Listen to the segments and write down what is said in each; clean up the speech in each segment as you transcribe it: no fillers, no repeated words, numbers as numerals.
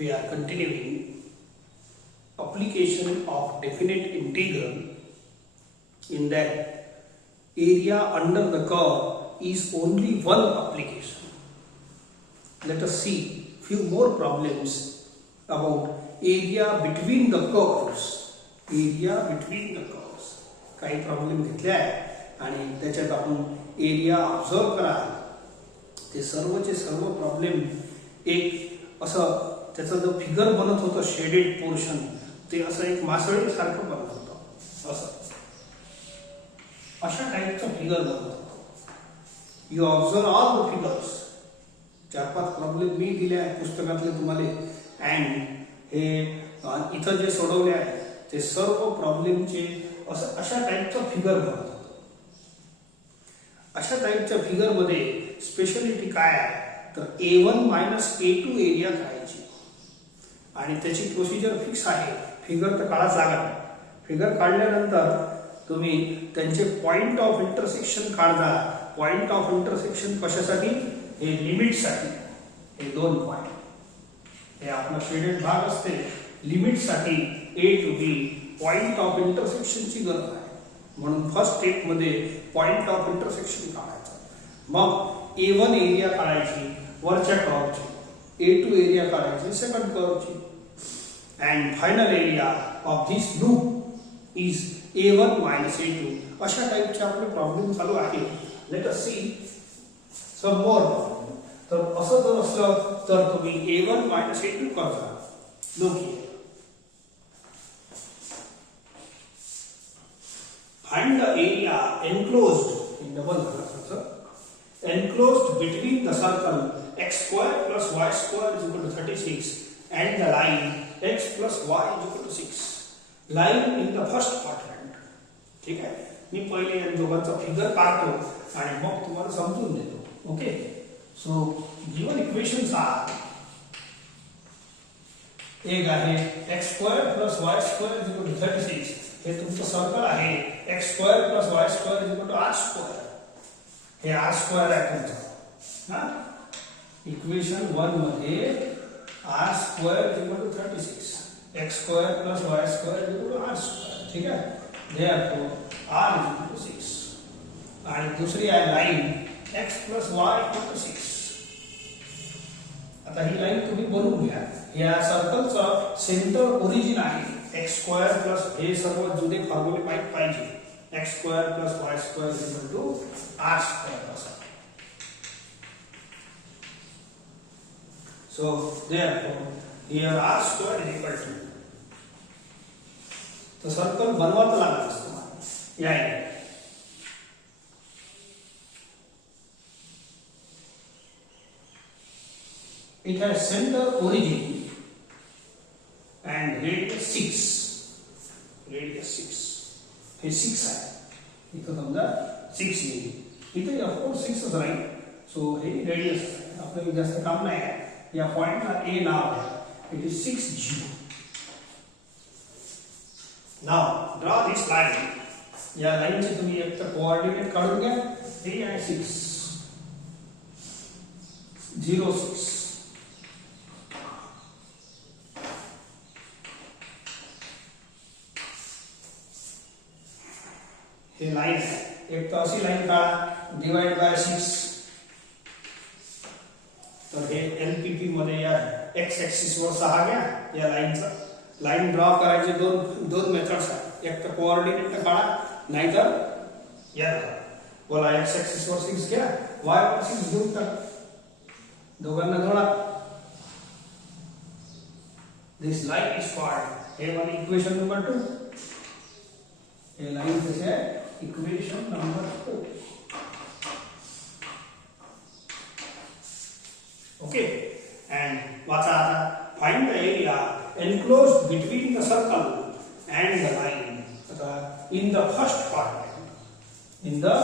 we are continuing application of definite integral. In that, area under the curve is only one application. Let us see few more problems about area between the curves. Area between the curves. काही problem घेतले आहे आणि त्याच्यात आपण area observe करा. ते सर्वचे सर्व problem एक असं त्याचा जो फिगर बनत होतं शेडेड पोर्शन ते असं एक मासळी सारखं बनत होतं. असं अशा टाइपचं फिगर बनत होतं. You observe all the figures. 4-5 problem मी दिले आहेत पुस्तकातले तुम्हाला. अँड हे इथं जे सोडवले आहे ते सर्व प्रॉब्लेमचे असं अशा टाइपचं फिगर बनत होतं. अशा टाइपच्या फिगर मध्ये स्पेशलिटी काय आहे तर A1 A2 एरिया काढायची आणि त्याची प्रोसिजर फिक्स आहे. फिगर तर काढाच लागणार. फिगर काढल्यानंतर तुम्ही त्यांचे पॉइंट ऑफ इंटरसेक्शन काढता. पॉइंट ऑफ इंटरसेक्शन कशासाठी? हे लिमिटसाठी. हे 2 पॉइंट हे आपला शेडेड भाग असते. लिमिटसाठी A to B point of इंटरसेक्शनची गरज आहे. म्हणून फर्स्ट स्टेप मध्ये पॉइंट ऑफ इंटरसेक्शन काढायचं. मग A1 एरिया काढायची वरच्या कर्वची. A2 एरिया काढायची सेकंड कर्वची. And final area of this loop is A1 A2. अशा टाइपचे आपले प्रॉब्लेम चालू आहे. Let us see some more. तर असं जर असलं तर तुम्ही A1 A2 करता. Look here. Find the area enclosed in enclosed between the circle x square plus y square is equal to 36 and the line x plus y is equal to 6. Line in the first quadrant. ठीक आहे. मी पहिले या दोघांचा figure काढतो आणि मग तुम्हाला समजून देतो. Okay. So given equations are एक आहे x square plus y square is equal to 36. हे तुमचं सर्कल आहे x square plus y square is equal to r square. हे r square आहे तुमचं. हा इक्वेशन 1 मध्ये r square is equal to 36. x square plus y square is equal to r square. ठीक आहे. therefore r is equal to 6. आणि दुसरी आहे line x plus y equal to 6. आता ही लाइन तुम्ही बनवून घ्या. या सर्कलचं सेंटर ओरिजिन आहे x square plus हे सर्व जुने फॉर्म्युले माहित पाहिजे. x square plus y square is equal to r square असं. So therefore here r square is equal to. तो सर्कल बनवावं लागणार असतं. या it has center origin and radius 6. Radius 6. हे 6 आहे. इथं समजा 6 येईल. इथे ऑफ कोर्स 6 च राहील. सो हे रेडियस आपल्याला जास्त काम नाही आहे. या पॉइंटला A नाव आहे. It is 6G. Now draw this line. या लाइनचे तुम्ही एक तर कोऑर्डिनेट काढून घ्या. हे आहे 6 0 6. हे लाइन है. एक तो अशी लाइन काढा डिवाइड बाय 6. तर हे एलपीपी मध्ये या एक्स एक्सिस वर 6 घ्या. या लाइनचा लाइन ड्रॉ करायचे दोन मेथड्स आहेत. एक तर कोऑर्डिनेट काढा नाहीतर या बोला एक्स एक्सिस वर 6 घ्या वाय वर 6 घेऊन टाका. दोघांना जोडा. दिस लाइन इज कॉल्ड हे वाली इक्वेशन नंबर 2. हे लाइन कशी आहे इक्वेशन नंबर 4. ओके. एंड वाचा आता find the area enclosed between the circle and the line. आता in the first quadrant. In the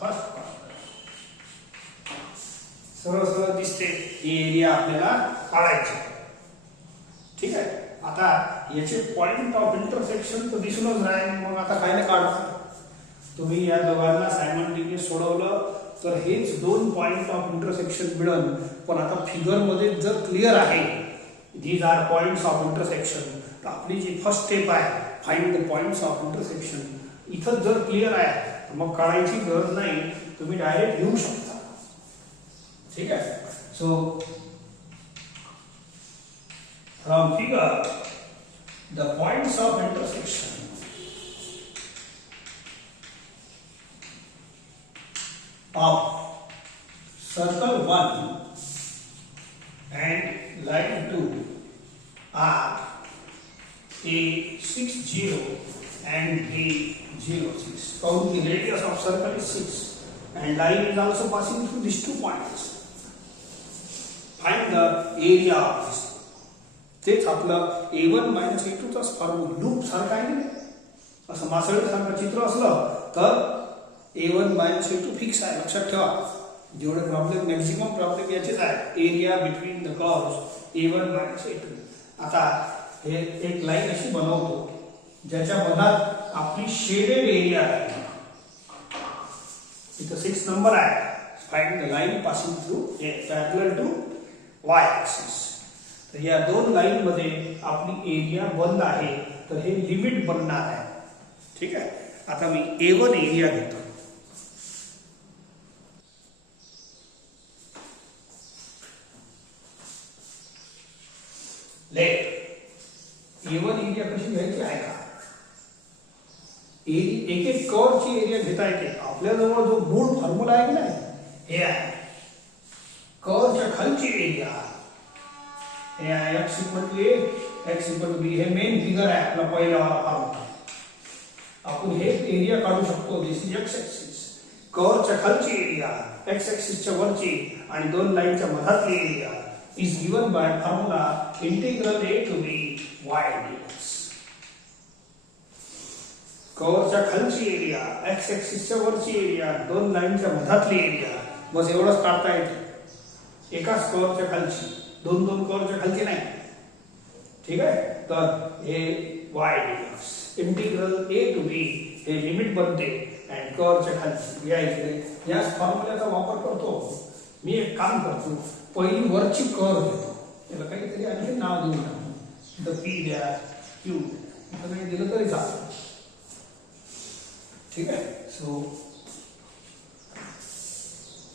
first quadrant. सरळ सरळ दिसते ही एरिया आपल्याला काढायची. ठीक आहे. आता याचे पॉइंट ऑफ इंटरसेक्शन तर दिसूनच राहील. मग आता काय नाही काढू. तुम्ही या दोघांना सायमल्टेनियस सोडवलं तर हेच 2 पॉइंट ऑफ इंटरसेक्शन मिळेल. पण आता फिगर मध्ये जर क्लियर आहे these are points of intersection. तर आपली जी फर्स्ट स्टेप आहे find the points of intersection, इथं जर क्लिअर आहे तर मग काढायची गरज नाही, तुम्ही डायरेक्ट लिहू शकता. ठीक आहे. So from figure the points of intersection of circle 1 and line 2 are A60 and B06. Found the radius of circle is 6 and line is also passing through these 2 points. Find the area of this. तेच आपलं A1 minus A2 चा formula loop सारखा आहे ना, असं मासळीसारखं चित्र असलं तर A1 minus A2 फिक्स आहे. लक्षात ठेवा, जेवढे प्रॉब्लेम मॅक्सिमम प्रॉब्लेम याचेच आहे, area between the curves A1 minus A2. आता हे एक लाईन अशी बनवतो ज्याच्या मधात आपली शेडेड एरिया आहे. इथं 6 नंबर आहे. Find the line passing through parallel to y axis. तर या दोन लाईन मध्ये आपली एरिया बंद आहे, तर हे लिमिट बनणार आहे. ठीक आहे. आता मी A1 एरिया घेतो. A1 एरिया कशी घ्यायची आहे का, एक एक कर्वची एरिया घेता येते. आपल्याजवळ जो मूळ फॉर्म्युला आहे की नाही, हे आहे कर्वच्या खालची एरिया. हे आहे x = a, x = b. हे मेन फिगर आहे आपला पहिला वाला फॉर्म्युला. आपण हे एरिया काढू शकतो. दिस इज x ऍक्सिस. कर्वच्या खालची एरिया, x ऍक्सिसच्या वरची आणि दोन लाईनच्या मधातली area is given by formula integral a to b y dx. कर्वच्या खालची एरिया, x ऍक्सिसच्या वरची एरिया, दोन लाईनच्या मधातली एरिया, बस एवढंच काढता येते. एकाच कर्वच्या खालची, दोन दोन कर्वच्या खालची नाही. ठीक आहे. तर हे y dx integral a to b हे लिमिट बनते आणि कर्वच्या खालची या इकडे या फॉर्म्युल्याचा वापर करतो. मी एक काम करतो, पहिली वरची कर्व घेतो, त्याला काहीतरी आणखी नाव देऊ टाकतो. इथं p द्या, q इथं काही दिलं तरी चालेल. ठीक आहे. सो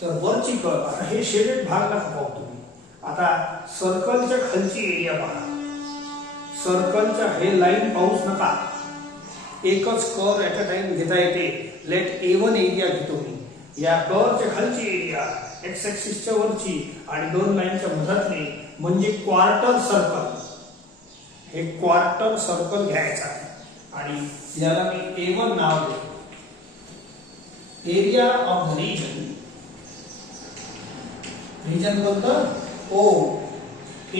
तर वरची कर्व, आता हे शेडेड भाग नका पाहू तुम्ही. आता सर्कलच्या खालची एरिया पहा. सर्कलच्या हे लाईन पाहूच नका, एकच कर्व ऍट अ टाइम घेता येते. लेट A1 एरिया घेतो मी. या कर्वच्या खालची एरिया, x ऍक्सिसच्या वरची आणि दोन लाईनच्या मधातली, म्हणजे क्वार्टर सर्कल. हे क्वार्टर सर्कल घ्यायचं आहे आणि याला मी A1 नाव देतो. Area of the region, region कोणतं, O A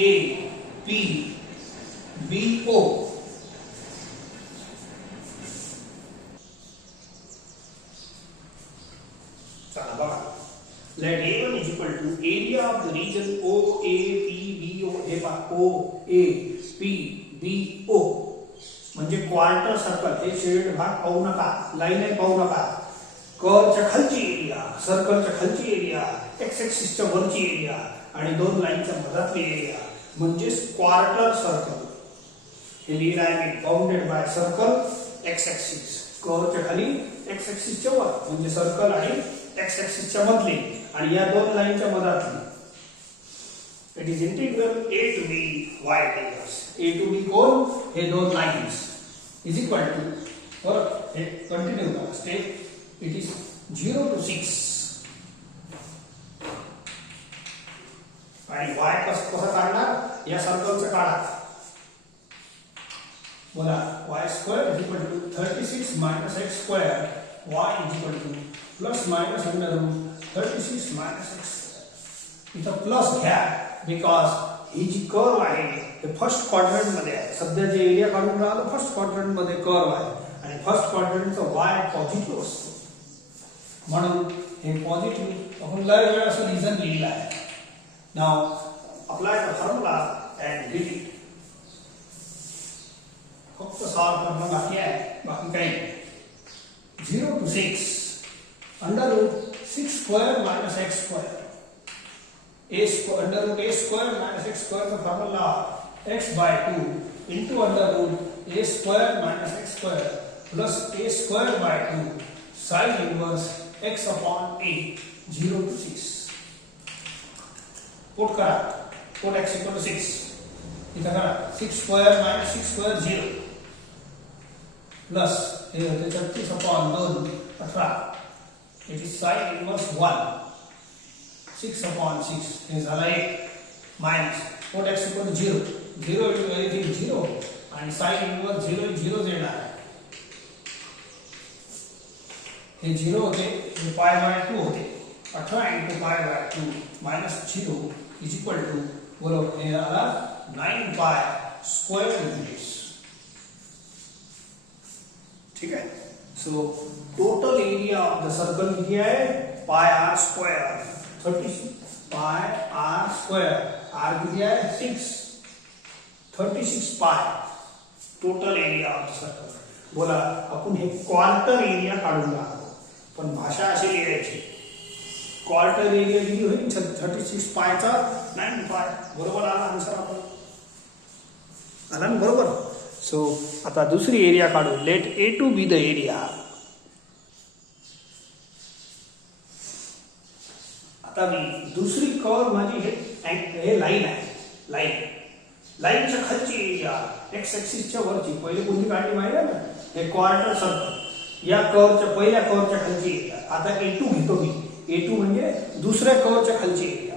P B O. चला बघा. Let A1 is equal to area of the region O A P B O. हे पहा, O A P B O म्हणजे क्वार्टर सर्कल. हे shaded भाग पाहू नका, लाईन पाहू नका. कर्वच्या खालची एरिया, सर्कलच्या खालची एरिया, x ऍक्सिसच्या वरची एरिया आणि दोन लाईनच्या मधातली एरिया म्हणजे क्वार्टर सर्कल. हे लिहिलं आहे मी, bounded by circle x axis. कर्वच्या खाली x ऍक्सिसच्या वर म्हणजे सर्कल आणि x ऍक्सिसच्या मधली आणि या दोन लाईनच्या मधातली. It is integral a to b y dx. a to b कोण, हे दोन लाईन्स इज इक्वल टू, परत हे कंटिन्यू करा स्टेप. इट इज 0 to 6 आणि y कसं काढणार, या सर्कलचं काढा. बोला, y² = 36 - x², y = ±√36 - x². इथं प्लस घ्या, बिकॉज ही जी कर्व आहे हे फर्स्ट क्वाड्रंट मध्ये आहे. सध्या जे एरिया काढून राहिलं फर्स्ट क्वाड्रंट मध्ये कर्व आहे आणि फर्स्ट क्वाड्रंटचा y पॉझिटिव्ह असतो, म्हणून हे पॉझिटिव्ह आपण लय वेळा असं रिझन लिहिलं आहे. Now apply the formula and delete. फक्त सॉल्व करणं बाकी आहे, बाकी काही नाही. 0 to 6 √6² - x². √a² - x² चा formula x by 2 into under root a square minus x square plus a square by 2 sine inverse x upon a 0 to 6. Put करा, put x equal to 6. इथं करा 6 square minus 6 square 0 plus हे होते 36 upon 2 18. It is sine inverse 1 6 upon 6 हे झाला 1 minus put x equal to 0 0 into anything 0 आणि sine inverse 0 0 येणार आहे. हे 0 होते हे पाय बाय 2 होते 18 into pi by 2 minus 0 is equal to बोलो हे आला 9 पाय square units. ठीक है. So total area of the circle किती आहे पाय r square 36 पाय r square r किती आहे 6 36 पाय total area of the circle. बोला आपण हे क्वार्टर एरिया काढून टाकू पण भाषा अशी लिहायची क्वार्टर एरिया किती होईल 36 पायचा 9 पाय बरोबर आला आन्सर आपण आला ना बरोबर. सो आता दुसरी एरिया काढू let A two be the area. आता मी दुसरी कर्व माझी हे लाईन आहे लाईनच्या खालची एरिया एक्स ऍक्सिसच्या वरची पहिले कोणती काढली माहिती आहे ना हे क्वार्टर सर्कल या कर्वच्या पहिल्या कर्वच्या खालची एरिया. आता A2 घेतो मी A2 म्हणजे दुसऱ्या कर्वच्या खालची एरिया.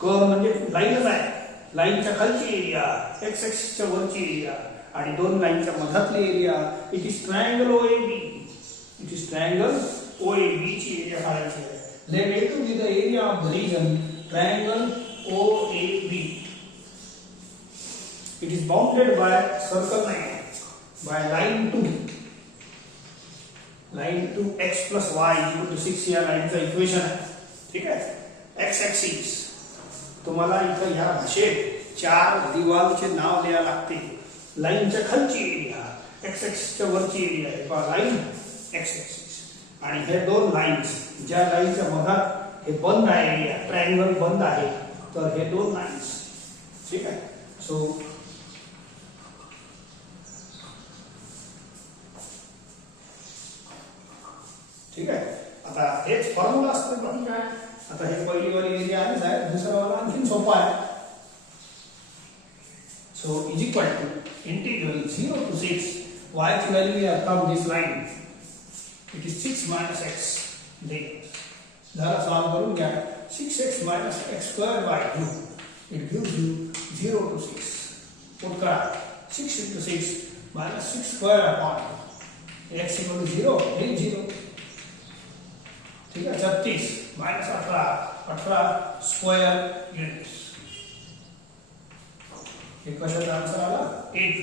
कर्व म्हणजे लाईनच आहे लाईनच्या खालची एरिया एक्स ऍक्सिसच्या वरची एरिया आणि दोन लाईनच्या मधातली area. It is triangle OAB ची एरिया काढायची आहे. Let A2 be the area of the region triangle OAB. It is bounded by circle line by line 2 x plus y equal to 6 या लाईनचं equation आहे. ठीक आहे. x एक्सिस तुम्हाला इथं ह्या भाषेत चार दिवालचे नाव लिहावे लागते. लाईनच्या खालची एरिया x एक्सिसच्या वरची एरिया आहे पहा लाईन x एक्सिस आणि हे दोन लाईन्स ज्या लाईनच्या मधात हे बंद आहे एरिया ट्रायंगल बंद आहे तर हे दोन लाईन्स. ठीक आहे. सो ठीक आहे. आता हेच फॉर्म्युला असतो बाकी काय. आता हे पहिली वाली एरिया आलीच आहे दुसरा वाला आणखीन सोपा आहे. So is equal to integral 0 to 6 y ची व्हॅल्यू आहे from this line it is 6 minus x दे जरा सॉल्व करून घ्या 6x minus x square by 2 it gives you 0 to 6. Put करा 6 into 6 minus 6 square upon x equal to 0 is 0. ठीक है. 36 minus 18 square units. हे कशाचा आन्सर आला 8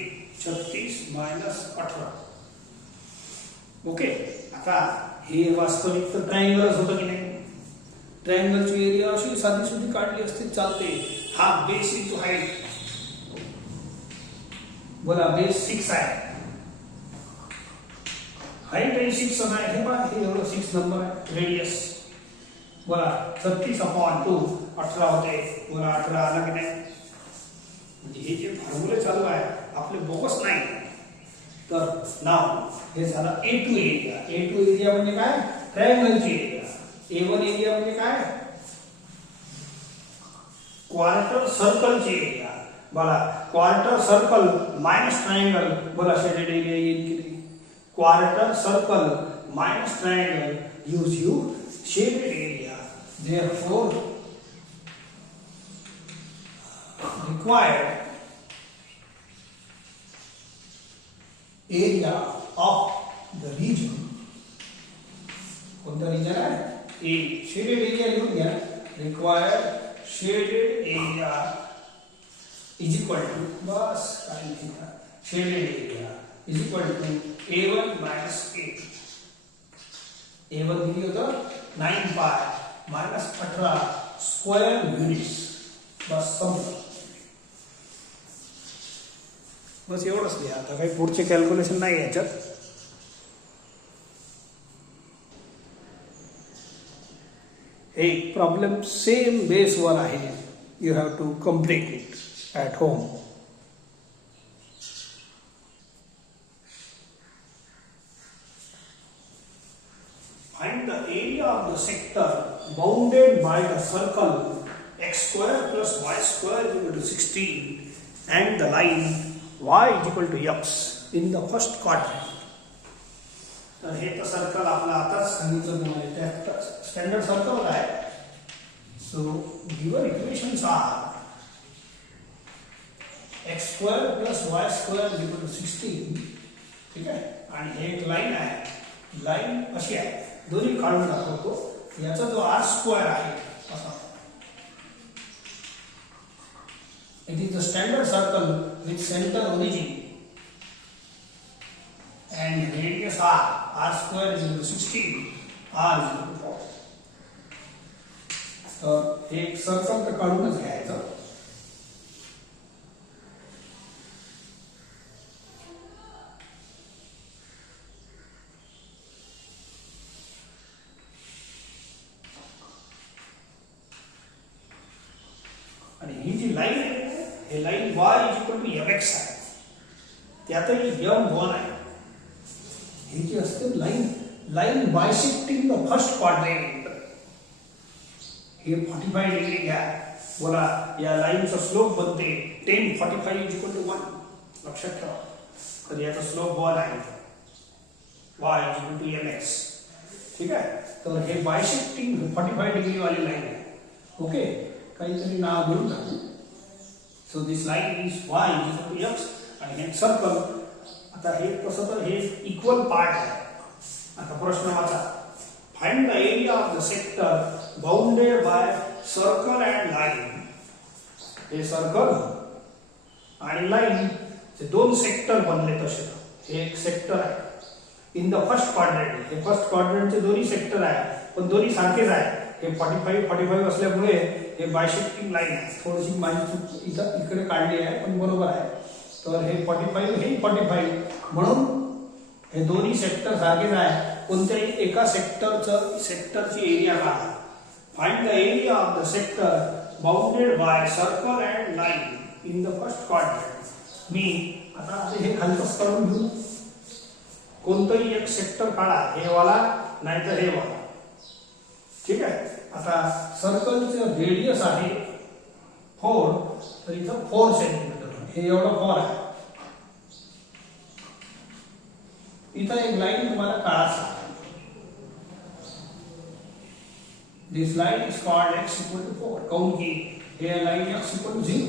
36 minus 18. ओके. आता हे वास्तविक तर ट्रायंगलच होतं की नाही. ट्रायंगलची एरिया अशी साधी सुधी काढली असती चालते. हा बेस इंटू हाईट बोला बेस 6 आहे हाईट आहे 6 आहे हे पहा हे एवढं 6 नंबर आहे रेडियस बोला 36 upon 2 18 होते बोला 18 आला की नाही. म्हणजे हे जे फॉर्म्युले चालू आहे आपले बोगस नाही. तर नाव हे झाला A2 एरिया म्हणजे काय ट्रायंगलची एरिया. A1 एरिया म्हणजे काय क्वार्टर सर्कलची एरिया. बोला क्वार्टर सर्कल मायनस ट्रायंगल बोला शेडेड एरिया येईल की नाही. Quarter circle minus triangle gives you shaded area. Therefore, required area of the region. कोणता region आहे? A. Shaded area लिहून घ्या. Required shaded area is equal to बस काय लिहिता shaded area is equal to A1 minus A2. A1 किती होतं 9 pi minus 18 square units. बस संपलं. बस एवढंच लिहा. आता काही पुढचे कॅल्क्युलेशन नाही याच्यात. एक प्रॉब्लेम सेम बेसवर आहे. You have to complete it at home. find the area of the sector bounded by the circle x square plus y square is equal to 16 and the line y is equal to x in the first quadrant. तर हे तर circle आपला आताच सांगितलं तुम्हाला त्या standard circle काय. So given equations are x square plus y square is equal to 16. ठीक आहे. आणि हे एक लाईन आहे. लाईन अशी आहे. दोन्ही काढून दाखवतो. याचा जो r स्क्वेअर आहे असा. It is the standard circle with center origin and radius r. R square is equal to 16. R is equal to 4. तर एक सर्कल तर काढूनच घ्यायचं. आणि ही जी लाईन आहे हे line y is equal to mx आहे. त्यातही m1 आहे. ही जी असते line bisecting the first quadrant. हे 45 डिग्री घ्या. बोला या लाईनचा स्लोप बनते 10 45 इज इक्वल टू 1. लक्षात ठेवा. तर याचा स्लोप 1 आहे. y is equal to mx. ठीक आहे. तर हे बायसेक्टिंग 45 डिग्री वाली लाईन आहे. ओके. काहीतरी नाव घेऊन टाकू. So this line is y is equal to x आणि हे सर्कल. आता हे कसं तर हे इक्वल पार्ट आहे. आता प्रश्न वाचा. Find the area of the sector bounded by circle and line. हे सर्कल आणि लाईन चे दोन सेक्टर बनले तसे. हे एक सेक्टर आहे इन द फर्स्ट क्वाड्रंट. हे फर्स्ट क्वाड्रंटचे दोन्ही सेक्टर आहे पण दोन्ही सारखेच आहे. हे 45 असल्यामुळे हे बायसेक्टिंग लाईन आहे. थोडीशी माझी चूक इकडे काढली आहे पण बरोबर आहे. तर हे 45 हे 45 म्हणून हे दोन्ही सेक्टर सारखेच आहे. कोणत्याही एका सेक्टरची एरिया काढा. Find the area of the sector bounded by circle and line in the first quadrant. मी आता हे खालचंच काढून घेऊ. कोणतंही एक सेक्टर काढा. हे वाला नाहीतर हे वाला. ठीक आहे. आता सर्कलचं रेडियस आहे 4. तर इथं 4 सेंटीमीटर. हे एवढं 4 आहे. इथं एक लाईन तुम्हाला काढायची. This line is called x equal to 4. काऊन की हे लाईन x इक्वल टू 0.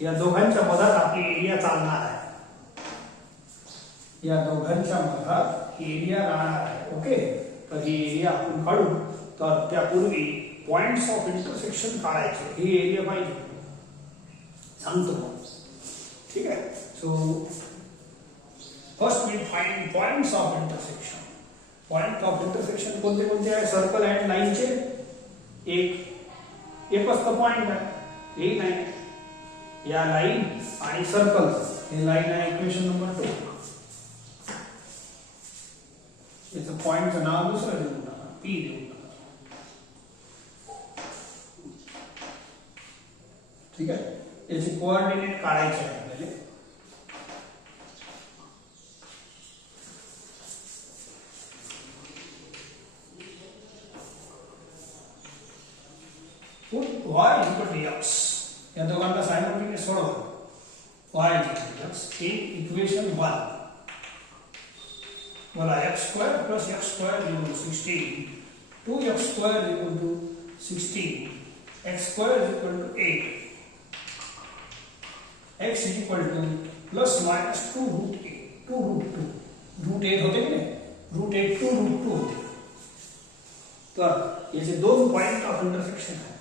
या दोघांच्या मधात आपली एरिया चालणार आहे. या दोघांच्या मधात एरिया राहणार आहे. ओके. तर ही एरिया आपण काढू. तर त्यापूर्वी पॉइंट्स ऑफ इंटरसेक्शन काढायचे. ही एरिया पाहिजे सांगतो मग. ठीक आहे. So first we find points of intersection. Point of intersection कोणते कोणते आहे सर्कल अँड लाईनचे. एकच तर पॉइंट आहे. हे नाही या लाईन आणि सर्कल. हे लाईन आहे इक्वेशन नंबर 2. याचं पॉइंटचं नाव दुसरं देऊन टाका. पी देऊन टाका. ठीक आहे. याचे कोऑर्डिनेट काढायचे आहे आपल्याला. Put y equal to x. या दोघांना सायमल्टेनियस सोडवा. y equal to x in equation 1. बोला x square plus x square equal to 16. 2x square equal to 16. x square is equal to 8. x is equal to plus minus 2 root 8. 2 root 2. root 8 होते की नाही. root 8 2 root 2 होते. तर याचे दोन point of intersection आहे.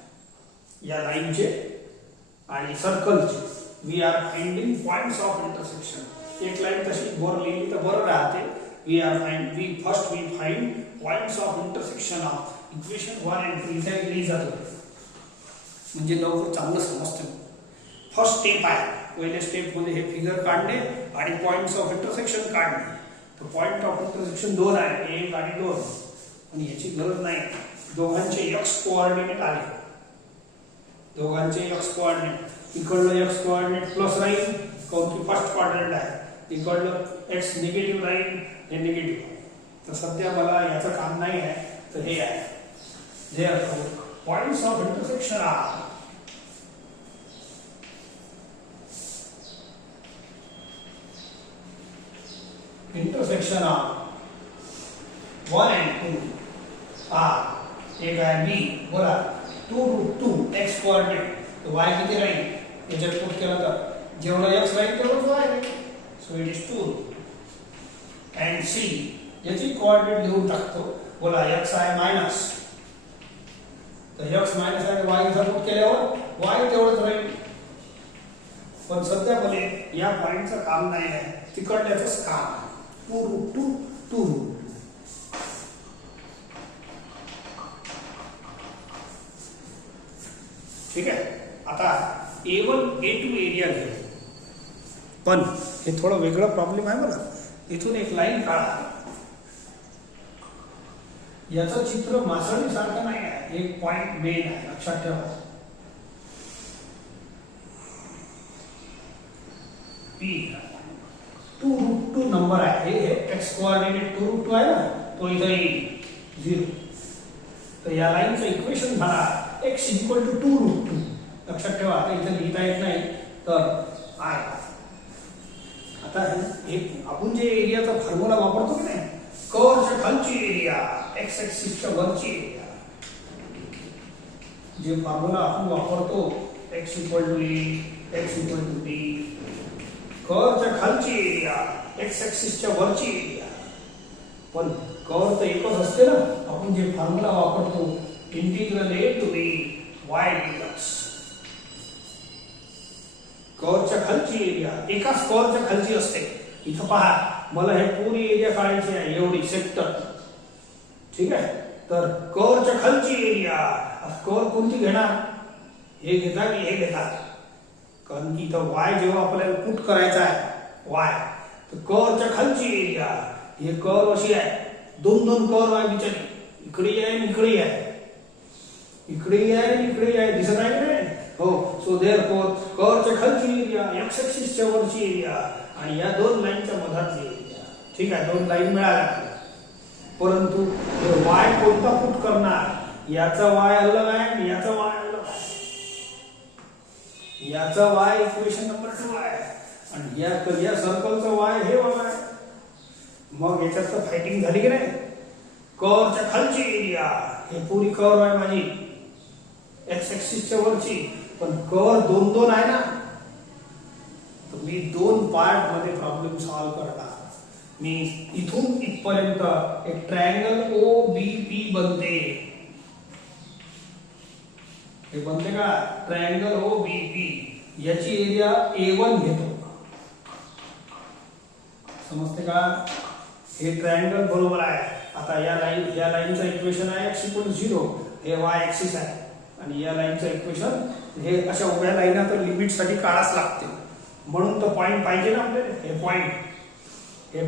या लाईनचे आणि सर्कलचे. We are finding points of intersection. एक लाईन तशी वर लिहिली तर बरं राहते. We find points of intersection of equation 1 and 2. इथे लिहिली जातो म्हणजे लवकर चांगलं समजतं. फर्स्ट स्टेप आहे. पहिल्या स्टेप मध्ये हे फिगर काढणे आणि पॉइंट्स ऑफ इंटरसेक्शन काढणे. तर पॉइंट ऑफ इंटरसेक्शन 2 आहे. 1 आणि 2. पण याची गरज नाही. दोघांचे x कोऑर्डिनेट आले. दोघांचे x कोऑर्डिनेट. इकडलं x कोऑर्डिनेट प्लस राहील काऊन की फर्स्ट क्वाड्रंट आहे. इकडलं x निगेटिव्ह राहील. हे निगेटिव्ह. तर सध्या मला याचं काम नाही आहे. तर हे आहे. Therefore, points of intersection are one and two are एक आहे बी बोला 2√2 x कोऑर्डिनेट तर y किती राहील याच्यात पुट केलं तर जेवढं x राहील तेवढंच y राहील. So it is 2 and C याची कोऑर्डिनेट लिहून टाकतो. बोला x आहे मायनस तर x मायनस आहे y इथं पुट केल्यावर y तेवढंच राहील. पण सध्या बोले या पॉइंटचं काम नाही आहे तिकडल्याचंच काम आहे. 2√2 ठीक आहे. आता A1 A2 एरिया घेऊ. पण हे थोडं वेगळं प्रॉब्लेम आहे बघा. इथून एक लाईन काढा. याचं चित्र मासळी सारखं नाही आहे. एक पॉइंट मेन आहे लक्षात ठेवा. P 2√2 नंबर आहे. हे x कोऑर्डिनेट 2√2 आहे ना तो इथं येईल 0. तर या लाईनचं इक्वेशन झाला x = 2√2. लक्षात ठेवा. आता इथं लिहिता येत नाही तर I. आता हे आपण जे एरियाचा फॉर्म्युला वापरतो की नाही कर्वच्या खालची एरिया x ऍक्सिसच्या वरची एरिया जे फॉर्म्युला आपण वापरतो x = a x = b कर्वच्या खालची एरिया x ऍक्सिसच्या वरची एरिया. पण कर्व तर एकच असते ना. आपण जे फॉर्म्युला वापरतो integral a to b y dx. कर्वच्या खालची एरिया एकाच कर्वच्या खालची असते. इथं पहा मला हे पुरी एरिया काढायची आहे एवढी सेक्टर. ठीक आहे. तर कर्वच्या खालची एरिया कर्व कोणती घेणार हे घेता की हे घेता कारण की इथं y जेव्हा आपल्याला पुट करायचा आहे y तर कर्वच्या खालची एरिया हे कर्व अशी आहे. दोन कर्व आहे बिचारी. इकडे आहे इकडे आहे. इकडे आहे इकडे आहे दिसत आहे की हो. सो देअरफॉर कर्वच्या खालची एरिया x ऍक्सिसच्या वरची एरिया आणि या दोन लाईनच्या मधातली एरिया. ठीक आहे. दोन लाईन मिळाल्या. परंतु हे y कोणता पुट करणार याचा y अलग आहे आणि याचा y अलग आहे. याचा y इक्वेशन नंबर 2 आहे आणि या सर्कलचा y हे वाला आहे. मग याच्यात तर फायटिंग झाली की नाही. कर्वच्या खालची एरिया हे पुरी कर्व आहे माझी x ऍक्सिसच्या वरची. पण कर्व दोन आहे ना तर मी दोन पार्ट मध्ये प्रॉब्लेम सॉल्व्ह करणार. मी इथून इथपर्यंत एक ट्रायंगल OBP बनते. हे बनते का ट्रायंगल OBP. याची एरिया A1 घेतो. समजते का. हे ट्रायंगल बरोबर आहे. आता या लाईनचं इक्वेशन आहे x = 0 हे y ऍक्सिस आहे आणि या लाईनचं इक्वेशन हे अशा उभ्या लाईना तर लिमिट साठी काढाच लागते. म्हणून तर पॉइंट पाहिजे ना आपल्याला. हे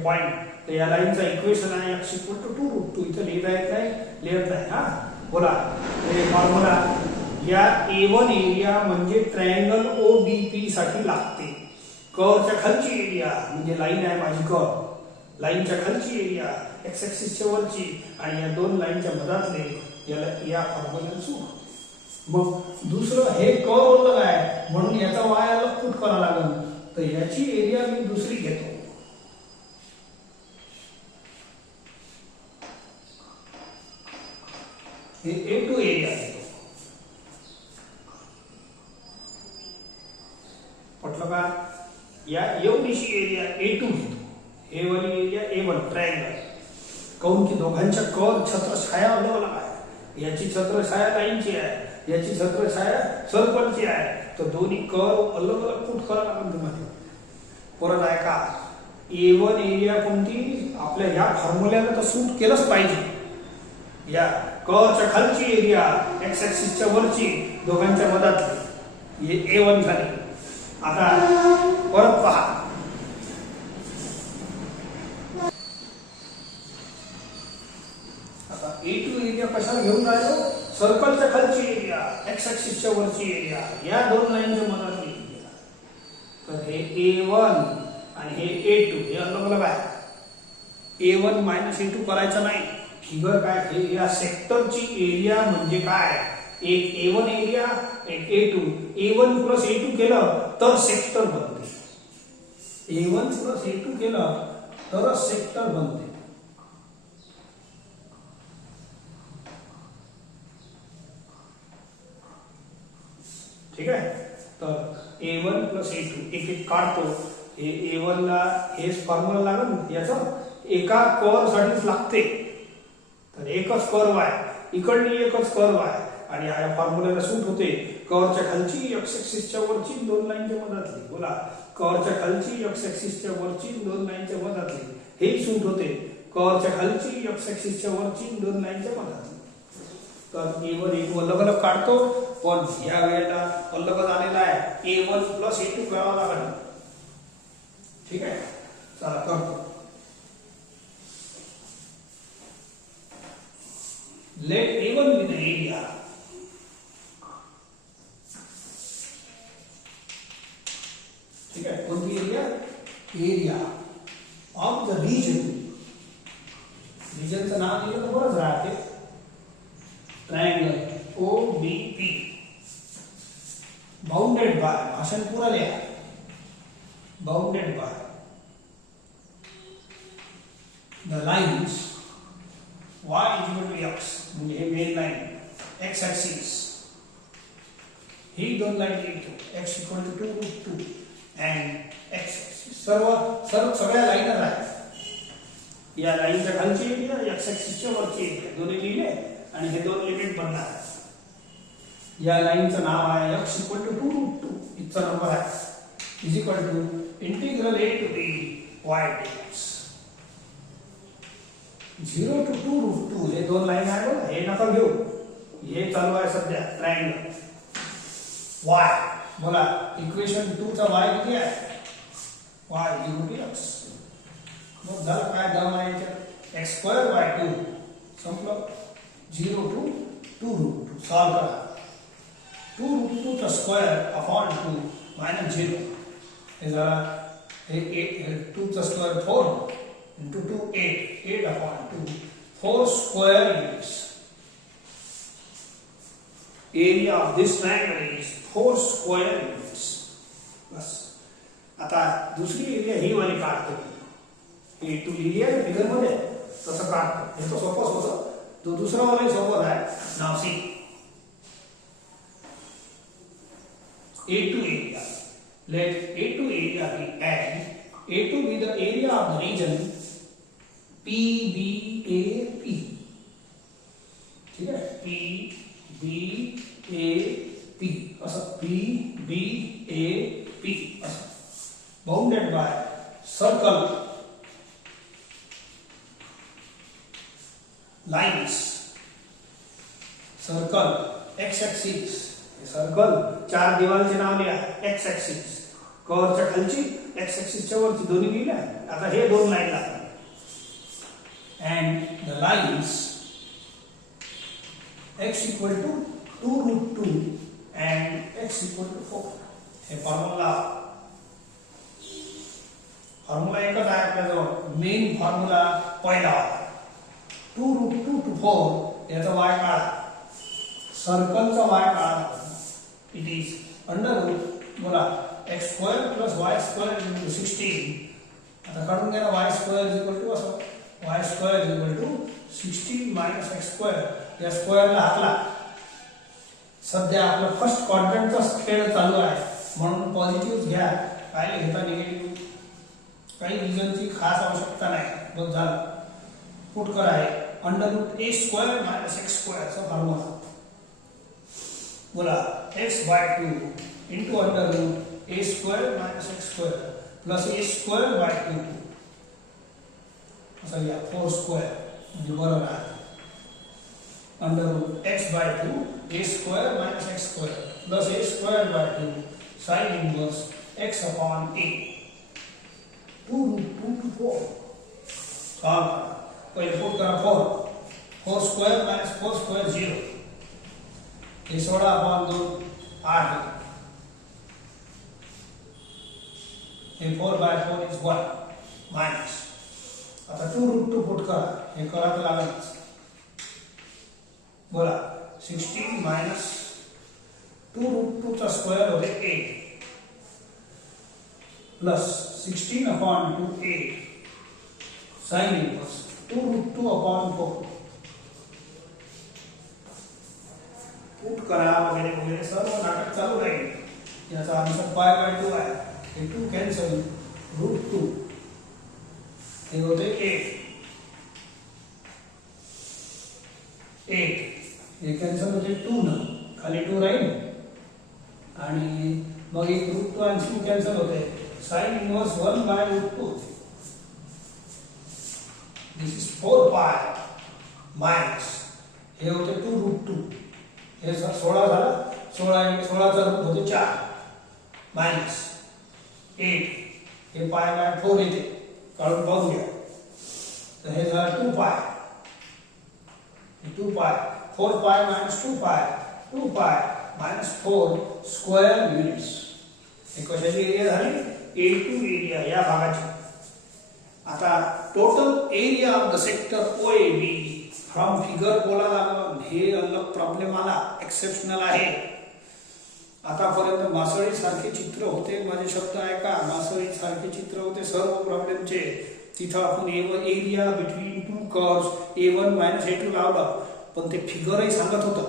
पॉइंट तर या लाईनचं इक्वेशन आहे x = 2√2. इथं लिहिता येत नाही लिहत नाही. हा बोला हे फॉर्म्युला या A1 एरिया म्हणजे ट्रायंगल OBP साठी लागते. कर्वच्या खालची एरिया म्हणजे लाईन आहे माझी कर्व. लाईनच्या खालची एरिया x ऍक्सिसच्या वरची आणि या दोन लाईनच्या मधातले या फॉर्म्युला सूट. मग दुसरं हे कर्व अलग आहे म्हणून याचा y अलग पुट करावा लागेल. तर याची एरिया मी दुसरी घेतो. हे A2 एरिया घेतो. पटलं का. या एवढीशी एरिया A2 घेतो. हे वाली एरिया A1 ट्रायंगल. काऊन की दोघांच्या कर्व छत्रछाया अलग अलग आहे. याची छत्रछाया लाईनची आहे याची छत्रछाया सर्कलची आहे. तर दोन्ही कर्व अलग अलग पुट करावं लागेल तुम्हाला. परत आहे का A1 एरिया कोणती आपल्या ह्या फॉर्म्युल्याला तर सूट केलंच पाहिजे. या कर्वच्या खालची एरिया x ऍक्सिसच्या वरची दोघांच्या मधातली हे A1 झाली. आता परत पहा आता A2 एरिया कशाला घेऊन राहिलो सर्कलच्या खालची एरिया x ऍक्सिसच्या वरची एरिया या दोन लाईनच्या मधातली एरिया. तर हे A1 आणि हे A2 हे अलग अलग आहे. A1 - A2 करायचं नाही. फिगर काय हे या सेक्टरची एरिया म्हणजे काय, एक A1 एरिया एक A2, A1 प्लस A2 केलं तर सेक्टर बनते, A1 प्लस A2 केलं तर सेक्टर बनते. ठीक आहे. तर A1 प्लस A2 एक एक काढतो. हे A1 ला हेच फॉर्म्युला लागेल याचं, एका कर्व साठीच लागते. तर एकच कर्व आहे, इकडली एकच कर्व आहे आणि या फॉर्म्युल्याला सूट होते. कर्वच्या खालची एक्स ऍक्सिसच्या वरची दोन लाईनच्या मधातली, बोला कर्वच्या खालची एक्स ऍक्सिसच्या वरची दोन लाईनच्या मधातली हे सूट होते. कर्वच्या खालची एक्स ऍक्सिसच्या वरची दोन लाईनच्या मधातली. तर A1 A2 अलग अलग काढतो, पण या वेळेला अलग आलेला आहे. A1 प्लस A2 करावा लागेल. ठीक आहे, चला करतो. Let A1 be the area ठीक है, कोणती area, area of the region. रीजनचं नाव दिलं तर बरंच राहते. ट्रायंगल OBP बाउंडेड बाय, भाषण पूरा लिहा, bounded by the lines y is equal to x, म्हणजे हे मेन लाईन x ऍक्सिस, ही दोन लाईन लिहितो x equal to 2√2 and x axis, सर्व सगळ्या लाईनच आहेत. या लाईनच्या खालची एरिया x ऍक्सिसच्या वरची एरिया दोन्ही लिहिले आणि हे दोन लिमिट बनणार. या लाईनचं नाव आहे x equal to 2√2, इथचा नंबर आहे is equal to integral a to b y dx. 0 to 2√2 हे दोन लाईन आहे बघा, हे नका घेऊ, हे चालू आहे सध्या ट्रायंगल. y बोला इक्वेशन 2 चा y किती आहे, y इक्वल टू x. मग झालं काय दम आहे याच्यात, x²/2 संपलं. 0 to 2√2 सॉल्व करा. 2√2 चा स्क्वेअर अपॉन 2 मायनस 0 हे झाला, हे 2 चा square 4 into 2 8 upon 2 4 square units. Area of this triangle is 4 square units. बस आता दुसरी एरिया ही वाली काढतो. A2 लिहिली आहे फिगर मध्ये, तसं काढतो. हे तो सोपंच होतं, तो दुसरा वाला सोपं आहे. नाव C A2 area. Let A2 area be and A2 be the area of the region PBAP. ठीक आहे, PBAP असं, PBAP असं. Bounded by circle lines, circle x axis, circle चार दिवालचे नाव लिहा. x ऍक्सिस, कर्वच्या खालची x ऍक्सिसच्या वरची दोन्ही लिहिल्या. आता हे दोन लाईन लागतात. And the lines x equal to 2√2 and x equal to 4. हे फॉर्म्युला एकच आहे आपल्याजवळ. मेन फॉर्म्युला पहिला होता 2√2 to 4, याचा y काढा, सर्कलचा y काढा. इट इज अंडर बोला x² + y² 16. आता काढून घ्या ना, y² असं, y² = 16 - x². या स्क्वेअरला हाकला. सध्या आपलं फर्स्ट क्वाड्रंटचा खेळ चालू आहे, म्हणून पॉझिटिव्ह घ्या, काय घेता निगेटिव्ह काही रिझनची खास आवश्यकता नाही. बघ झालं, पुट करा. आहे √a² - x² चा फॉर्म्युला. बोला x/2 * √a² - x² + a²/2 असं घ्या. 4 स्क्वेअर म्हणजे बरोबर आहे. √x/2 a² - x² + a²/2 sin inverse x upon a. 2√2 to 4 solve करा. पहिले पुट करा 4 स्क्वेअर - 4 स्क्वेअर 0. हे 16/2 8. हे 4/4 is 1 मायनस. आता 2√2 पुट करा, हे करा तर लागेलच. बोला 16 मायनस 2√2 चा स्क्वेअर होते 8 प्लस 16/2 8 साइन इनवर्स 2√2/4 पुट करा वगैरे वगैरे सर्व नाटक चालू राहील। याचा आन्सर π/2 आहे। हे 2 कॅन्सल √2 हे होते 8 हे कॅन्सल होते 2 न खाली 2 राहील आणि मग एक √2 आणि 2 कॅन्सल होते sine inverse 1/√2 this is 4π minus हे होते 2√2 हे 16 झाला 16 चा रूट होते 4 मायनस 8 हे π/4 येते काढून पाहून घ्या तर हे झालं 2π 4π मायनस 2π मायनस 4 स्क्वेअर युनिट्स हे कशाची एरिया झाली A2 एरिया या भागाची। आता total area of the sector OAB from figure बोलायला हे अलग प्रॉब्लेम आला एक्सेप्शनल आहे। आतापर्यंत मासळी सारखे चित्र होते माझे शब्द ऐका मासळी सारखे चित्र होते सर्व प्रॉब्लेमचे तिथं आपण area between two curves A1 minus A2 लावलं पण ते फिगरही सांगत होतं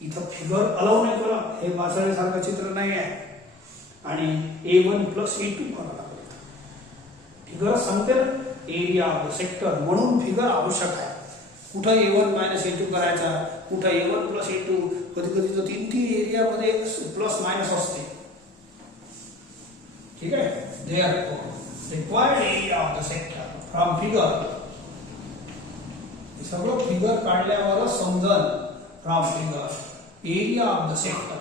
इथं फिगर अलाउ नाही केलं हे मासळी सारखं चित्र नाही आहे आणि A1 प्लस A2 करायला फिगर सांगते ना एरिया ऑफ द सेक्टर म्हणून फिगर आवश्यक आहे। कुठं A1 मायनस A2 करायचा कुठं A1 प्लस A2 कधी कधी तो तीन एरियामध्ये प्लस मायनस असते ठीक आहे। Therefore required area of the sector from figure हे सगळं फिगर काढल्यावरच समजल from figure area of the sector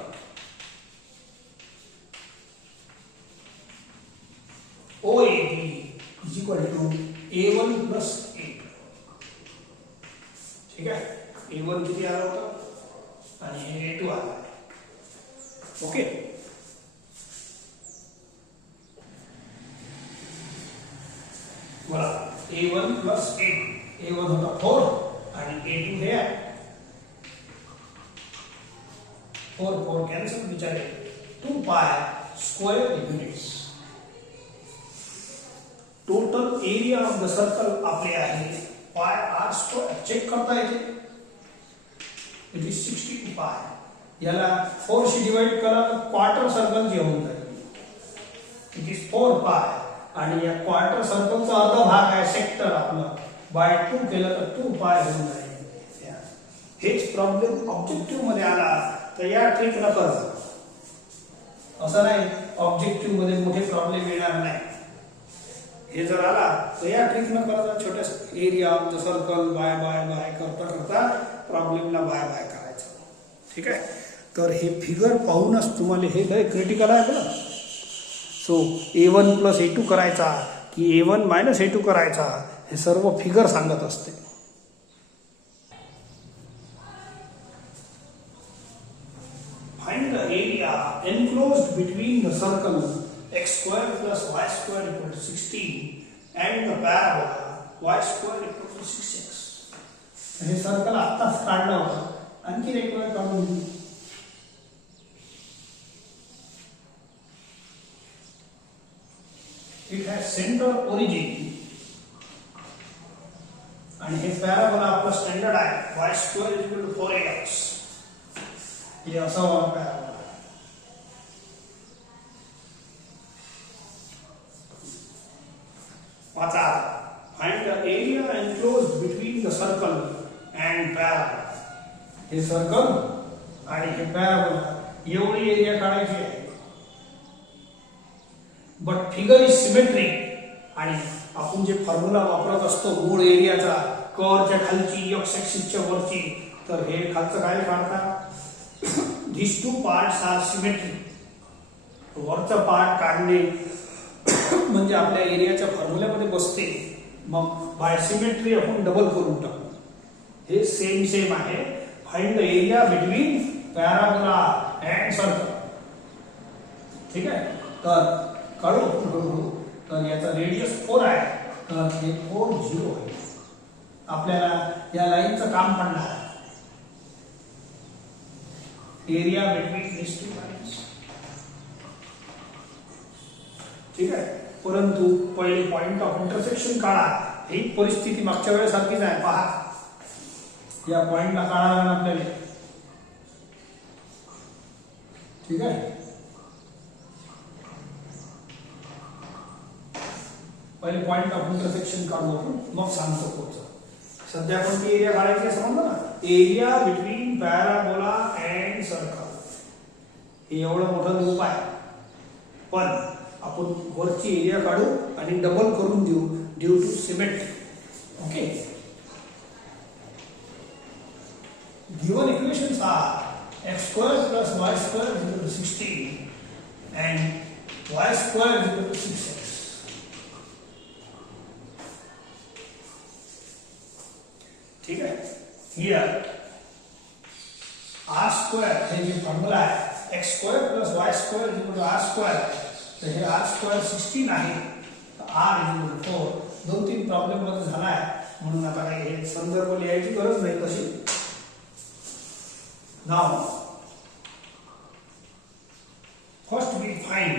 OAB is equal to A1 plus A2 ठीक आहे। A1 किती आला होता आणि A2 आला ओके। बोला A1 plus A2 A1 होता 4 आणि A2 हे आहे 4 कॅन्सल बिचारे 2π square units. Total area of the circle आपले आहे πr² चेक करता येते इट इज 62π याला 4 शी डिवाइड करा तर क्वार्टर सर्कल जे होऊन जाईल इट इज 4π आणि या क्वार्टर सर्कलचा अर्धा भाग आहे सेक्टर आपलं बाय 2 केलं तर 2π होऊन जाईल। हेच प्रॉब्लेम ऑब्जेक्टिव्ह मध्ये आला तर या ट्रिक न करा असं नाही ऑब्जेक्टिव्ह मध्ये मोठे प्रॉब्लेम येणार नाही हे जर आला तर या ट्रिक न करा छोट्या area of the circle by by by करता करता प्रॉब्लेमला बाय बाय करायचं ठीक आहे। तर हे फिगर पाहूनच तुम्हाला हे लय क्रिटिकल आहे बघा। सो A1 प्लस A2 करायचा की A1 मायनस A2 करायचा हे सर्व फिगर सांगत असते। Find the area enclosed between the circle x² plus y² equal to 16 and the parabola y² equal to 6x हे सर्कल आत्ताच काढलं होतं आणखी एक वेळ काढून घेऊ। इट हॅज सेंटर ओरिजिन आणि हे पॅराबोला आपला स्टँडर्ड आहे y² equal to 4ax हे असा वाला पॅराबोला वाचा find the area enclosed between the circle and parabola हे सर्कल आणि हे पॅराबोला एवढी एरिया काढायची आहे बट फिगर इज सिमेट्रिक आणि आपण जे फॉर्म्युला वापरत असतो मूळ एरियाचा कर्वच्या खालची एक्स ऍक्सिसच्या वरची तर हे खालचं काय काढता these two parts are symmetric वरचा पार्ट काढणे म्हणजे आपल्या एरियाच्या फॉर्म्युल्यामध्ये बसते मग बाय सिमेट्री आपण डबल करून टाकू हे सेम आहे। Find the area between parabola and circle ठीक आहे। तर काढू तर याचा रेडियस 4 आहे तर हे 4 0 आहे आपल्याला या लाईनचं काम पडणार आहे एरिया बिटवीन दिस टू लाइन्स. ठीक आहे. परंतु पहिले पॉइंट ऑफ इंटरसेक्शन काढा. ही परिस्थिती मागच्या वेळेसारखीच आहे. पहा, या पॉइंटला काढा लागेल आपल्याला. ठीक आहे. पहिले पॉइंट ऑफ इंटरसेक्शन काढू आपण, मग सांगतो पुढचं. सध्या कोणती एरिया काढायची आहे समजलं ना. Area between parabola and circle. हे एवढं मोठं लूप आहे, पण आपण वरची एरिया काढू आणि डबल करून देऊ due to symmetry. Okay. Given equations are x² plus y² is equal to 16 and y² is equal to 6x. ठीक है. Here r² हे जे फॉर्म्युला आहे x² plus y² is equal to r². तर हे r² 16 आहे, तर r is equal to 4. 2-3 problem मध्ये झाला आहे, म्हणून आता काही हे संदर्भ लिहायची गरज नाही तशी. Now, first we find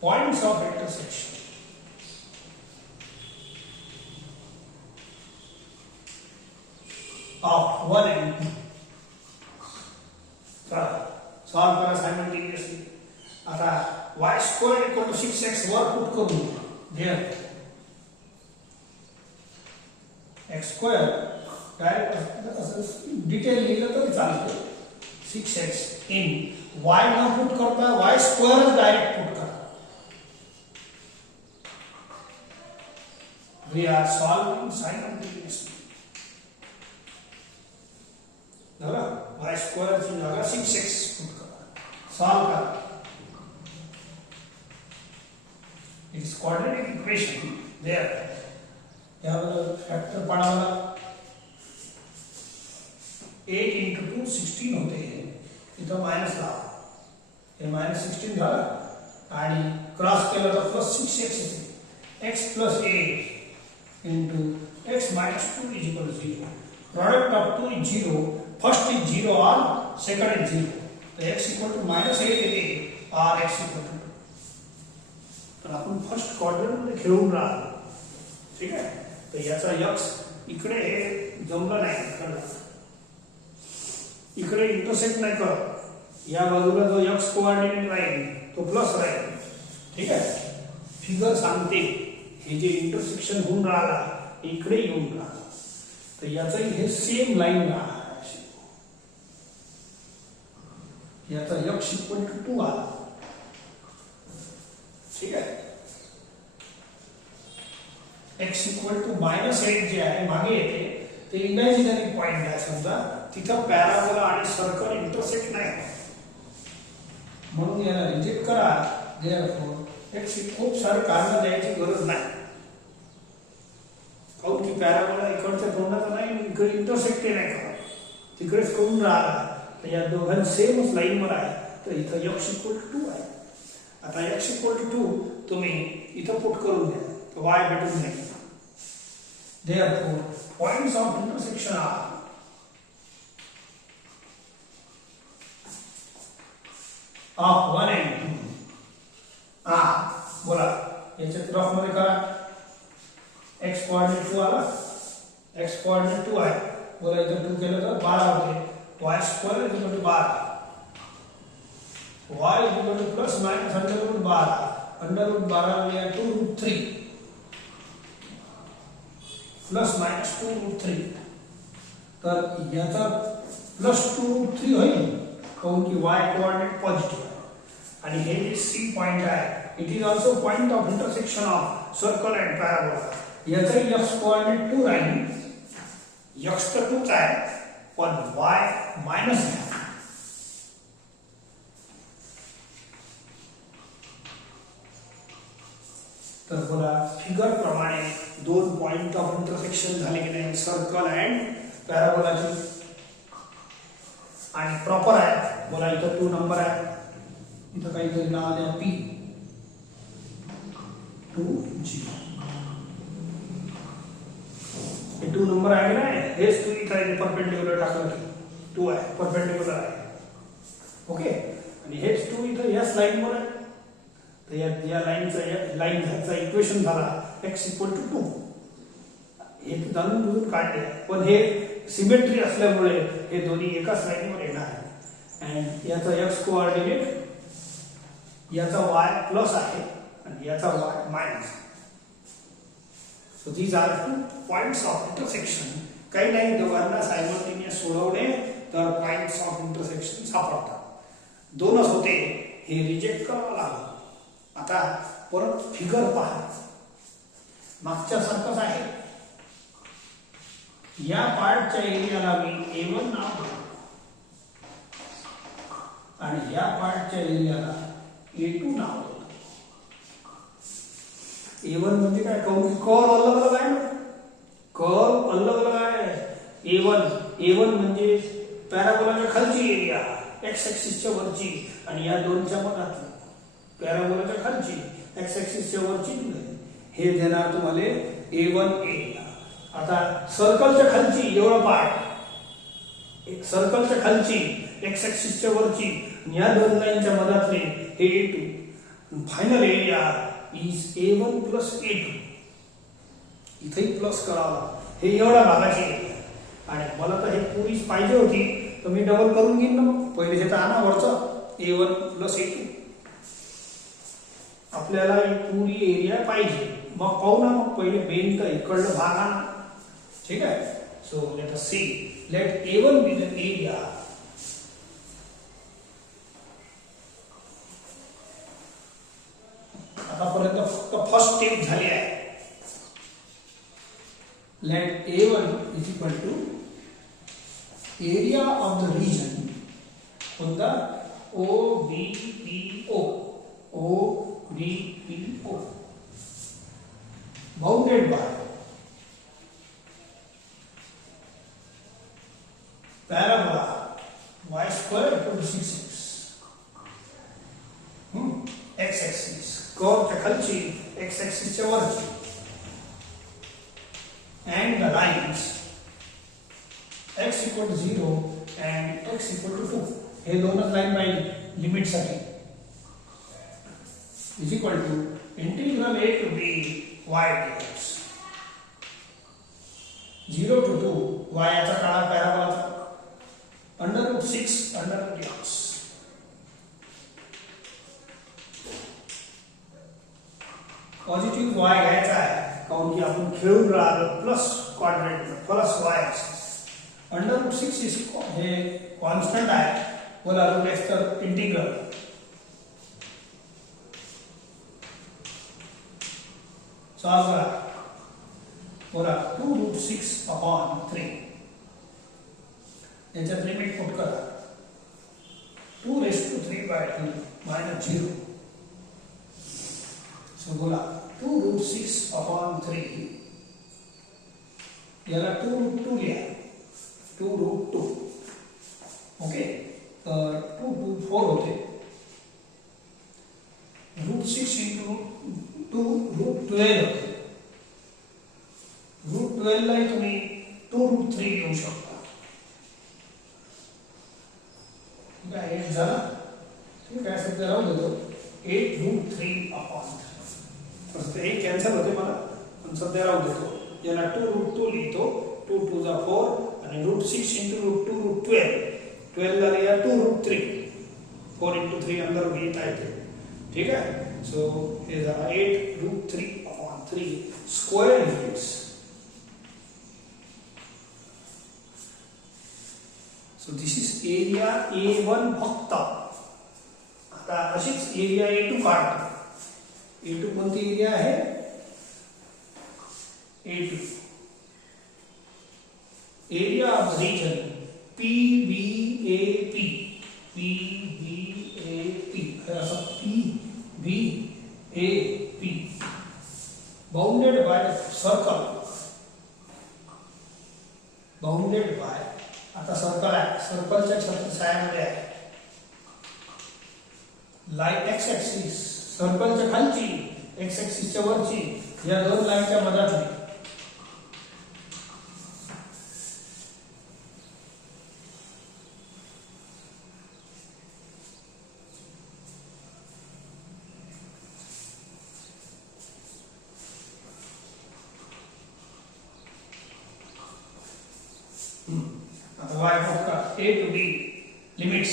points of intersection. Of 1 and 2. Solve करा simultaneously. आता y² equal to 6x वर पुट करू. There x² डायरेक्ट डिटेल लिहिलं तरी चालतं. 6x in y न पुट करता y² डायरेक्ट पुट करा. We are solving simultaneously. y² ची जागा 6x पुट करा. सॉल्व करा. It is quadratic equation. There यावर फॅक्टर पाडावा. 8 into 2 16 होते हैं. इथं माइनस लावा. हे माइनस 16 झालं आणि क्रॉस केलं तर प्लस 6x येते. x plus 8 into x minus 2 is equal to 0. Product of 2 is 0. First is 0 or second is 0. तर x equal to -8 येते or x equal to 2. तर आपण फर्स्ट क्वाड्रंट मध्ये खेळून राहिलो. ठीक आहे. तर याचा x इकडे हे जमलं नाही, इकडे इंटरसेक्ट नाही करत. या बाजूला जो x कोऑर्डिनेट राहील तो प्लस राहील. ठीक आहे. फिगर सांगते हे जे इंटरसेक्शन होऊन राहिला इकडे येऊन राहिला, तर याचं हे सेम लाईन राहणार. याचा x इक्वल टू 2 आला. ठीक आहे. x इक्वल टू -8 जे आहे मागे येते ते इमॅजिनरी पॉइंट आहे. समजा तिथं पॅराबोला आणि सर्कल इंटरसेक्ट नाही, म्हणून याला रिजेक्ट करा. देअरफॉर x खूप सारे कारण द्यायची गरज नाही. काऊन की पॅराबोला इकडच्या तोंडाचा नाही, इकडे इंटरसेक्ट नाही करत, तिकडेच करून राहिला. तर या दोघां सेमच लाईनवर आहे, तर इथं x इक्वल टू 2 आहे. आता x इक्वल टू 2 तुम्ही इथं पुट करून द्या, तर y भेटून जाईल. Therefore, points of intersection are of 1 and 2. बोला याच्या रफ मध्ये करा. x कोऑर्डिनेट 2 आला, x कोऑर्डिनेट 2 आहे. बोला इथं 2 केलं तर 12 होते. y² is equal to 12. y is equal to plus minus under root 12. Under root 12 we have 2 root 3. Plus minus 2 root 3. तर याचा प्लस 2 रूट 3 होईल, काऊन की y कोऑर्डिनेट पॉझिटिव्ह आहे आणि हे जे C पॉइंट आहे it is also point of intersection of circle and parabola. याचा x कोऑर्डिनेट 2 राहील. x तर 2च आहे, पण y मायनस आहे. तर बोला फिगर प्रमाणे दोन पॉइंट ऑफ इंटरसेक्शन झाले की नाही, सर्कल अँड पॅराबोलाची, आणि प्रॉपर आहे. बोला इथं 2 नंबर आहे, इथं काहीतरी नाव द्या P 2G. हे 2 नंबर आहे की नाही, हेच तू इथं परपेंडिक्युलर टाकलं की 2 आहे, परपेंडिक्युलर आहे. ओके, आणि हेच 2 इथं याच लाईनवर आहे. तर या लाईनचा इक्वेशन झाला x = 2. हे जाणून बुजून काढले, पण हे सिमेट्री असल्यामुळे हे दोन्ही एकाच लाईनवर येणार आहे. अँड याचा x कोऑर्डिनेट, याचा y प्लस आहे आणि याचा y minus. So these are 2 points of intersection. काही नाही, दोघांना सायमल्टेनियस सोडवणे तर पॉइंट्स ऑफ इंटरसेक्शन सापडतात. 2च होते, हे रिजेक्ट करावं लागलं. आता परत फिगर पहा, मागच्या सारखंच आहे. या पार्टच्या एरियाला मी A1 नाव देतो आणि या पार्टच्या एरियाला A2 नाव देतो. A1 म्हणजे काय, कर्व अलग अलग आहे ना, कर्व अलग अलग आहे. A1 म्हणजे पॅराबोलाच्या खालची एरिया, एक्स ऍक्सिसच्या वरची, आणि या दोनच्या मधातली पॅराबोलाच्या खालची, एक्स ऍक्सिसच्या वरची. हे देणार तुम्हाला A1 एरिया. आता सर्कलच्या खालची एवढा पार्ट, एक सर्कलच्या खालची, एक्स ऍक्सिसच्या वरची, या दोन लाईनच्या मधातले हे A2. Final area is A1 plus A2. इथेही प्लस करावा. हे एवढा भागाची एरिया. आणि मला तर हे पुरीच पाहिजे होती, तर मी डबल करून घेईन ना. मग पहिले हे तर आणा वरचं A1 प्लस A2. आपल्याला ही पुरी एरिया पाहिजे. मग पाहू ना, मग पहिले बेन तर इकडलं भाग आणा. ठीक आहे. So let us see, let A1 be the area. आतापर्यंत फक्त फर्स्ट स्टेप झाली आहे. Let A1 is equal to area of the region, कोणता, OBPO, OBPO, bounded by parabola y² = 6x. x axis, कर्वच्या खालची, x axisच्या वरची, and the lines x = 0 and x = 2. हे दोनच लाईन पाहिजे लिमिट साठी. Is equal to integral a to b y dx. 0 to 2 y याचा काळा पॅराबोलाचा, √6 √x. पॉझिटिव्ह y घ्यायचा आहे, कारण की आपण खेळून राहिलो plus quadrant plus y axis. √6 हे कॉन्स्टंट आहे, बोला √x तर इंटिग्रल. सॉल्व करा, बोला 2√6/3. याच्यात लिमिट पुट करा, 2⁵/2 - 0. सो बोला 2√6/3. याला 2√2 लिहा, 2√2. ओके, तर 2 2 4 होते. √6 × 2 √12 होते. √12 ला तुम्ही 2√3 घेऊ शकता. ठीक आहे, 8 झाला. ठीक आहे, सध्या राहू देतो 8√3/3. फक्त 1 कॅन्सल होते मला, पण सध्या राहू देतो. याला 2√2 लिहितो, 2 2 जा 4, आणि √6 × √2 √12. 12 ला लिहा 2√3. 4 × 3 अंदर घेता येते. ठीक आहे. सो हे झाला 8√3/3 square units. So this is area A1 फक्त. आता अशीच एरिया A2 काढतो. A2 कोणती एरिया आहे, A2 area of region PBAP. असं PBAP bounded by circle. Bounded by, आता सर्कल आहे, सर्कलच्या छत्रछायामध्ये आहे. लाईन एक्स ऍक्सिस, सर्कलच्या खालची, एक्स ऍक्सिसच्या वरची, या दोन लाईनच्या मधातली. वाय फक्त ए टू बी लिमिट्स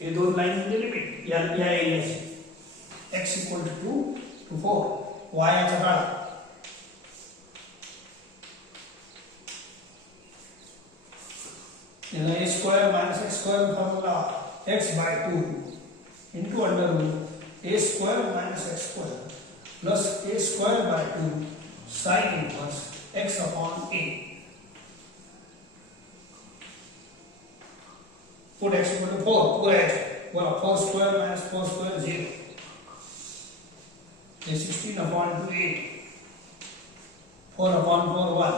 हे दोन लाईन म्हणजे लिमिट या एरियाची x equal to 2 to 4 y याचा काढा a square minus x square formula x by 2 into under root a square minus x square plus a square by 2 sin inverse x upon a. Put x equal to 4. Put x. Well, 4 square minus 4 square 0. A 16 upon 2 8. 4 upon 4 1.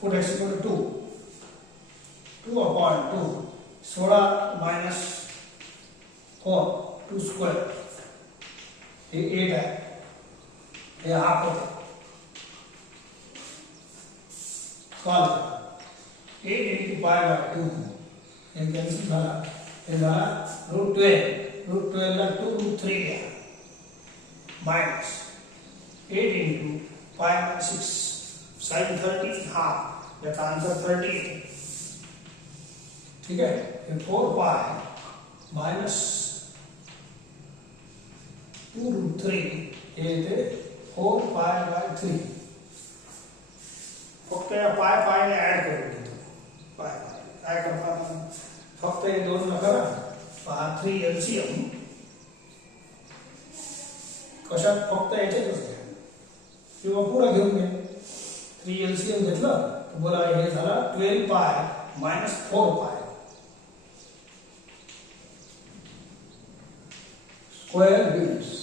Put x equal to 2. 2 upon 2. 16 minus 4. 2 square. ये 8 है. ये half होता है. Solve. 8 into pi by 2. ये cancel झाला. ये झाला root 12. Root 12 ला 2 root 3 है. Minus 8 into pi by 6. Sin 30 half. याचा आंसर 30 है. ठीक है. ये 4 pi minus 2 root 3 ये थे 4 pi by 3. फक्त या पाय ने ऍड करून घेतो. पाय काय करता फक्त हे दोन नका पहा 3 एलसीएम कशात फक्त याच्यातच घ्या किंवा पुरा घेऊन घ्या. 3 एलसीएम घेतलं तर बोला हे झाला 12 पाय minus 4 पाय स्क्वेअर युनिट्स.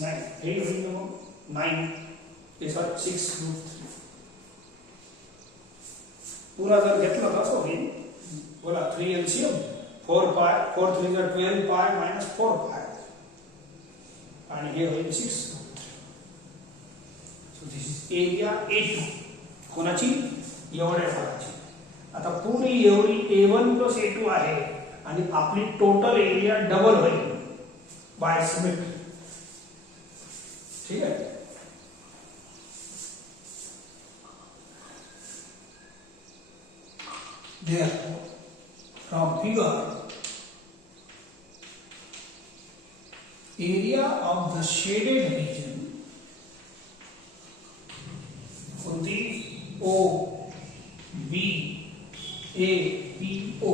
नाही हे होईल मग 9 हे 6 रूट 3 पूरा जर घेतला तर असं होईल. बोला 3 एलसीएम 4 पाय 4 3 जा 12 पाय minus 4 पाय आणि हे होईल 6 root 3. So this is area A2 कोणाची एवढ्या भागाची. आता पुरी एवढी A1 plus A2 आहे आणि आपली टोटल एरिया डबल होईल बाय सिमेट्री. ठीक है. Therefore, from figure, area of the shaded region for the O, B, A, P, O,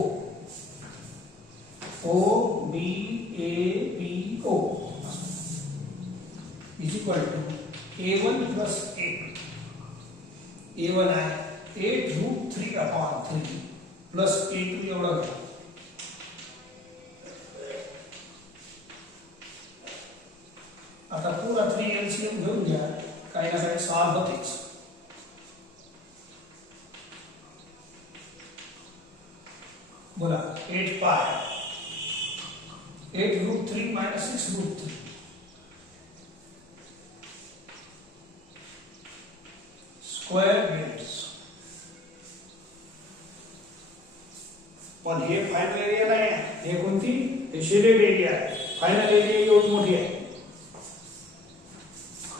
O, B, A, P, O is equal to A1 plus A2. A1 है 8 root 3 upon 3 plus A2 एवढा घ्या. आता पूरा 3 LCM घेऊन घ्या. काही ना काही सॉल्व होतेच. बोला 8 पाय 8 root 3 minus 6 root 3 square units. पण हे फायनल एरिया नाही आहे. हे कोणती हे शेडेड एरिया आहे. फायनल एरिया एवढी मोठी आहे.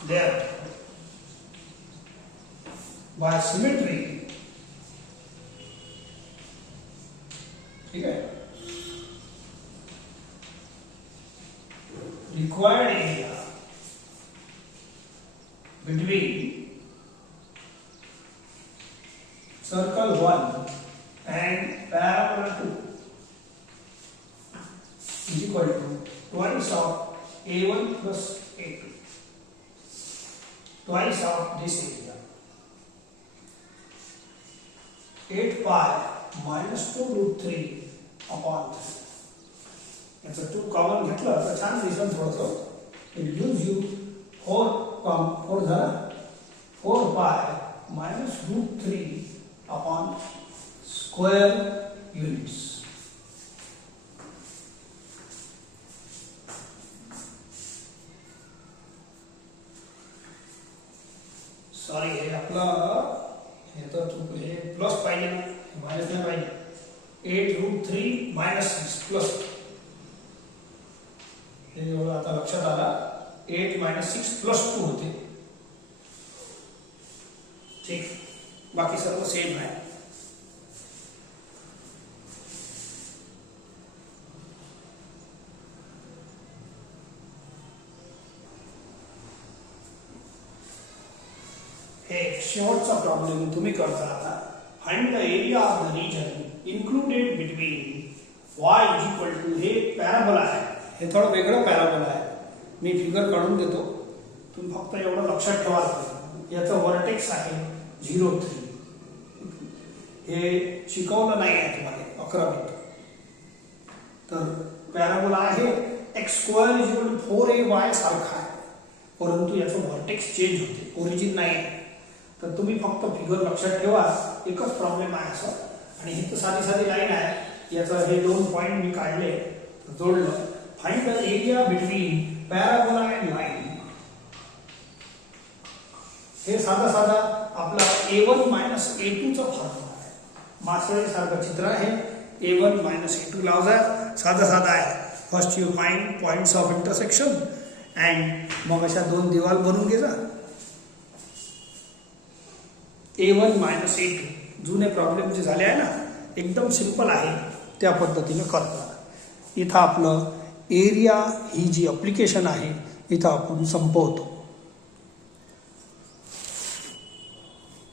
देयर बाय सिमेट्री ठीक है required area between circle 1 and parabola 2 is equal to twice of A1 plus A2, twice of this area. 8 pi minus 2 root 3 upon 3. याचा 2 कॉमन घेतला तर छान दिसेल थोडंसं. It gives you 4 झाला 4 pi minus root 3 upon square units. Sorry हे आपला हे तर हे प्लस पाहिजे मायनस नाही पाहिजे. 8 root 3 minus 6 प्लस हे एवढं आता लक्षात आला. 8 minus 6 plus 2 होते. ठीक. बाकी सर्व सेम आहे. हे शेवटचा प्रॉब्लेम तुम्ही करता आता. Find the area of the region included between y is equal to, हे पॅराबोला आहे, हे थोडं वेगळं पॅराबोला आहे. मी फिगर काढून देतो, तुम्ही फक्त एवढं लक्षात ठेवा. याचं वर्टेक्स आहे 0,3. हे शिकवलं नाही आहे तुम्हाला 11वीत. तर पॅराबोला आहे, x² is equal to 4ay सारखा आहे, परंतु याचं वर्टेक्स चेंज होते, ओरिजिन नाही आहे. तर तुम्ही फक्त फिगर लक्षात ठेवा. एकच प्रॉब्लेम आहे असं. आणि ही तर साधी साधी लाईन आहे. याचं हे 2 पॉइंट मी काढले, जोडलं. Find the area between parabola and line. हे साधा साधा आपला A1 मायनस A2 चा फॉर्म्युला आहे. मासळी सारखं चित्र आहे. A1 minus A2 लावजा. साधा साधा आहे. First you find points of intersection and मग अशा 2 दिवाल बनवून घे जा. A1 मायनस A2 जुने प्रॉब्लेम जे झाले आहे ना, एकदम सिंपल आहे, त्या पद्धतीने करतात. इथं आपलं एरिया ही जी अप्लिकेशन आहे इथं आपण संपवतो.